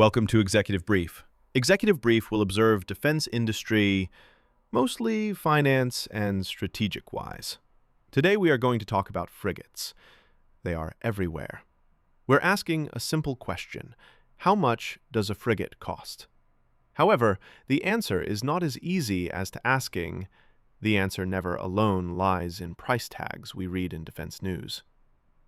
Welcome to Executive Brief. Executive Brief will observe defense industry, mostly finance and strategic-wise. Today we are going to talk about frigates. They are everywhere. We're asking a simple question. How much does a frigate cost? However, the answer is not as easy as to asking. The answer never alone lies in price tags we read in defense news.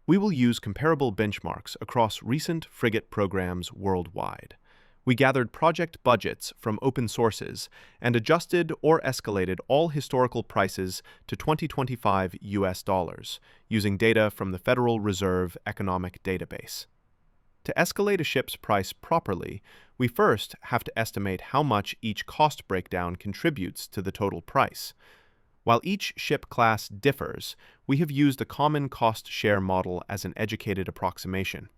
We will use comparable benchmarks across recent frigate programs worldwide. We gathered project budgets from open sources and adjusted or escalated all historical prices to 2025 US dollars using data from the Federal Reserve Economic Database. To escalate a ship's price properly, we first have to estimate how much each cost breakdown contributes to the total price. While each ship class differs, we have used a common cost-share model as an educated approximation.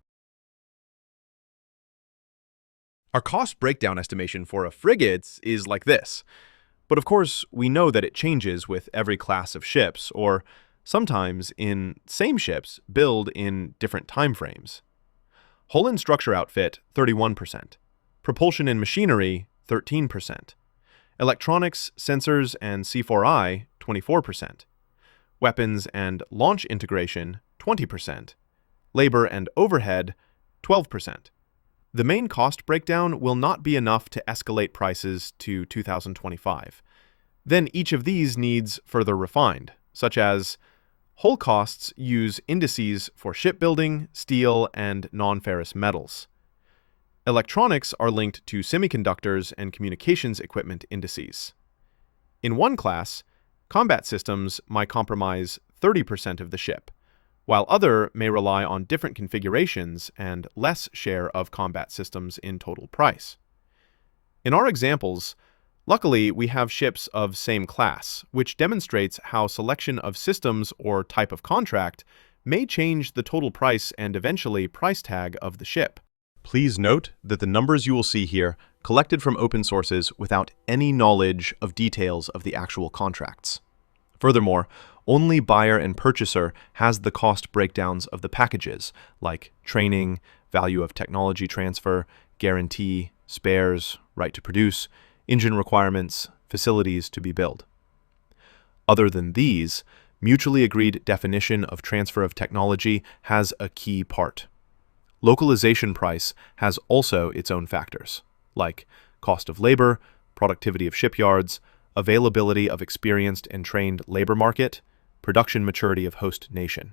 Our cost breakdown estimation for a frigate is like this. But of course, we know that it changes with every class of ships, or sometimes in same ships build in different time frames. Hull and structure outfit, 31%. Propulsion and machinery, 13%. Electronics, sensors, and C4I, 24%. Weapons and launch integration, 20%. Labor and overhead, 12%. The main cost breakdown will not be enough to escalate prices to 2025. Then each of these needs further refined, such as hull costs use indices for shipbuilding, steel, and non-ferrous metals. Electronics are linked to semiconductors and communications equipment indices. In one class, combat systems might comprise 30% of the ship, while other may rely on different configurations and less share of combat systems in total price. In our examples, luckily we have ships of same class, which demonstrates how selection of systems or type of contract may change the total price and eventually price tag of the ship. Please note that the numbers you will see here collected from open sources without any knowledge of details of the actual contracts. Furthermore, only buyer and purchaser has the cost breakdowns of the packages, like training, value of technology transfer, guarantee, spares, right to produce, engine requirements, facilities to be built. Other than these, mutually agreed definition of transfer of technology has a key part. Localization price has also its own factors, like cost of labor, productivity of shipyards, availability of experienced and trained labor market, production maturity of host nation.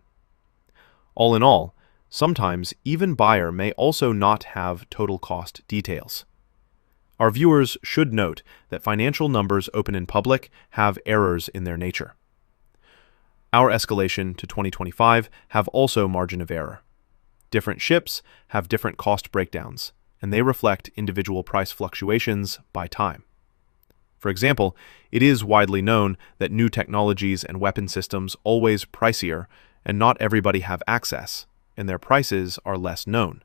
All in all, sometimes even buyer may also not have total cost details. Our viewers should note that financial numbers open in public have errors in their nature. Our escalation to 2025 have also margin of error. Different ships have different cost breakdowns, and they reflect individual price fluctuations by time. For example, it is widely known that new technologies and weapon systems always pricier, and not everybody have access, and their prices are less known,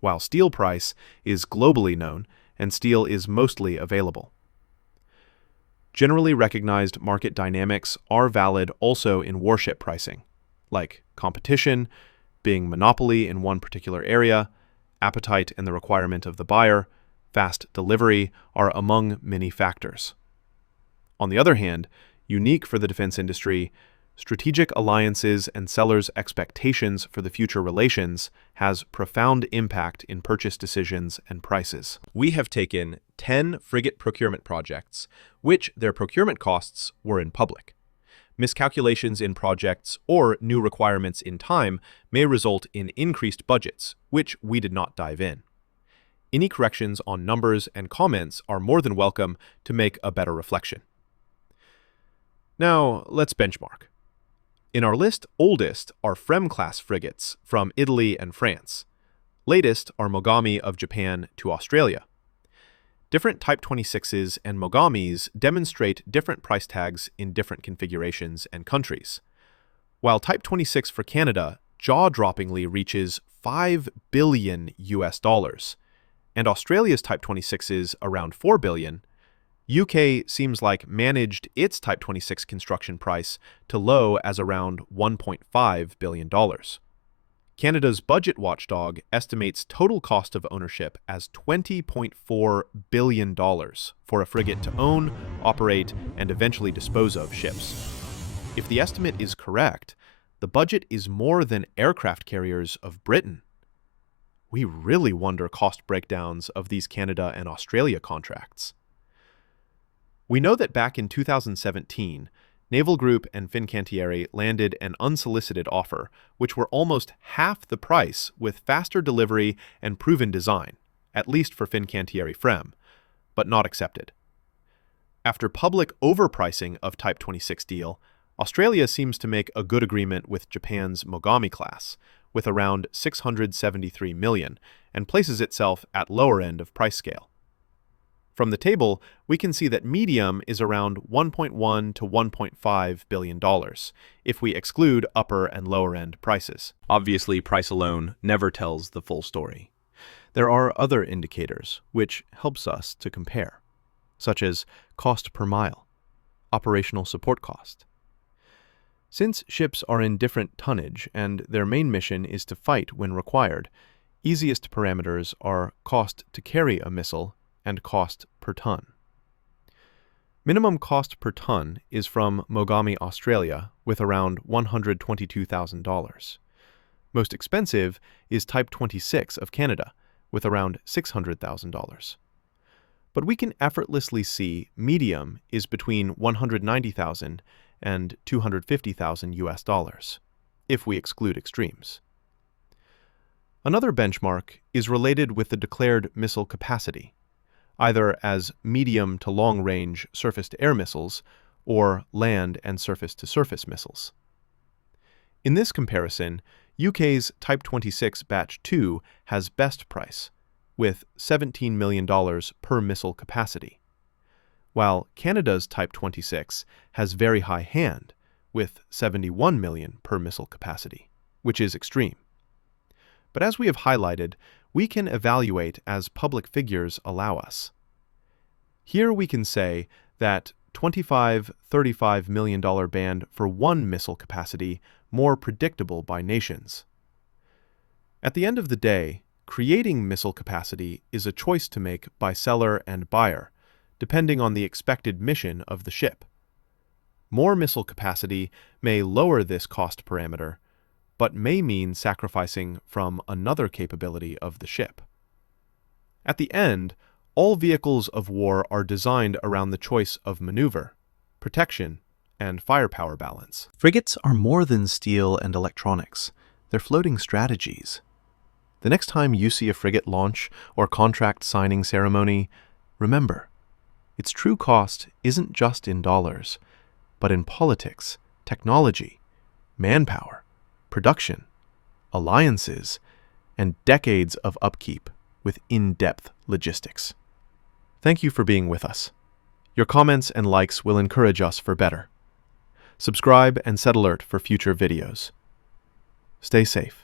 while steel price is globally known and steel is mostly available. Generally recognized market dynamics are valid also in warship pricing, like competition, being monopoly in one particular area, appetite and the requirement of the buyer, fast delivery are among many factors. On the other hand, unique for the defense industry, strategic alliances and sellers' expectations for the future relations has profound impact in purchase decisions and prices. We have taken 10 frigate procurement projects, which their procurement costs were in public. Miscalculations in projects or new requirements in time may result in increased budgets, which we did not dive in. Any corrections on numbers and comments are more than welcome to make a better reflection. Now, let's benchmark. In our list, oldest are Frem-class frigates from Italy and France. Latest are Mogami of Japan to Australia. Different Type 26s and Mogamis demonstrate different price tags in different configurations and countries. While Type 26 for Canada jaw-droppingly reaches $5 billion US dollars, and Australia's Type 26s around $4 billion, UK seems like managed its Type 26 construction price to low as around $1.5 billion. Canada's budget watchdog estimates total cost of ownership as $20.4 billion for a frigate to own, operate, and eventually dispose of ships. If the estimate is correct, the budget is more than aircraft carriers of Britain. We really wonder cost breakdowns of these Canada and Australia contracts. We know that back in 2017, Naval Group and Fincantieri landed an unsolicited offer, which were almost half the price with faster delivery and proven design, at least for Fincantieri Frem, but not accepted. After public overpricing of Type 26 deal, Australia seems to make a good agreement with Japan's Mogami class, with around $673 million, and places itself at lower end of price scale. From the table, we can see that medium is around $1.1 to $1.5 billion, if we exclude upper and lower end prices. Obviously, price alone never tells the full story. There are other indicators which helps us to compare, such as cost per mile, operational support cost. Since ships are in different tonnage and their main mission is to fight when required, easiest parameters are cost to carry a missile and cost per ton. Minimum cost per ton is from Mogami, Australia, with around $122,000. Most expensive is Type 26 of Canada, with around $600,000. But we can effortlessly see medium is between $190,000 and $250,000 US, if we exclude extremes. Another benchmark is related with the declared missile capacity, either as medium to long-range surface-to-air missiles or land and surface-to-surface missiles. In this comparison, UK's Type 26 Batch 2 has best price, with $17 million per missile capacity, while Canada's Type 26 has very high hand, with $71 million per missile capacity, which is extreme. But as we have highlighted, we can evaluate as public figures allow us. Here we can say that $25–35 million band for one missile capacity more predictable by nations. At the end of the day, creating missile capacity is a choice to make by seller and buyer, depending on the expected mission of the ship. More missile capacity may lower this cost parameter, but may mean sacrificing from another capability of the ship. At the end, all vehicles of war are designed around the choice of maneuver, protection, and firepower balance. Frigates are more than steel and electronics. They're floating strategies. The next time you see a frigate launch or contract signing ceremony, remember, its true cost isn't just in dollars, but in politics, technology, manpower, production, alliances, and decades of upkeep with in-depth logistics. Thank you for being with us. Your comments and likes will encourage us for better. Subscribe and set alert for future videos. Stay safe.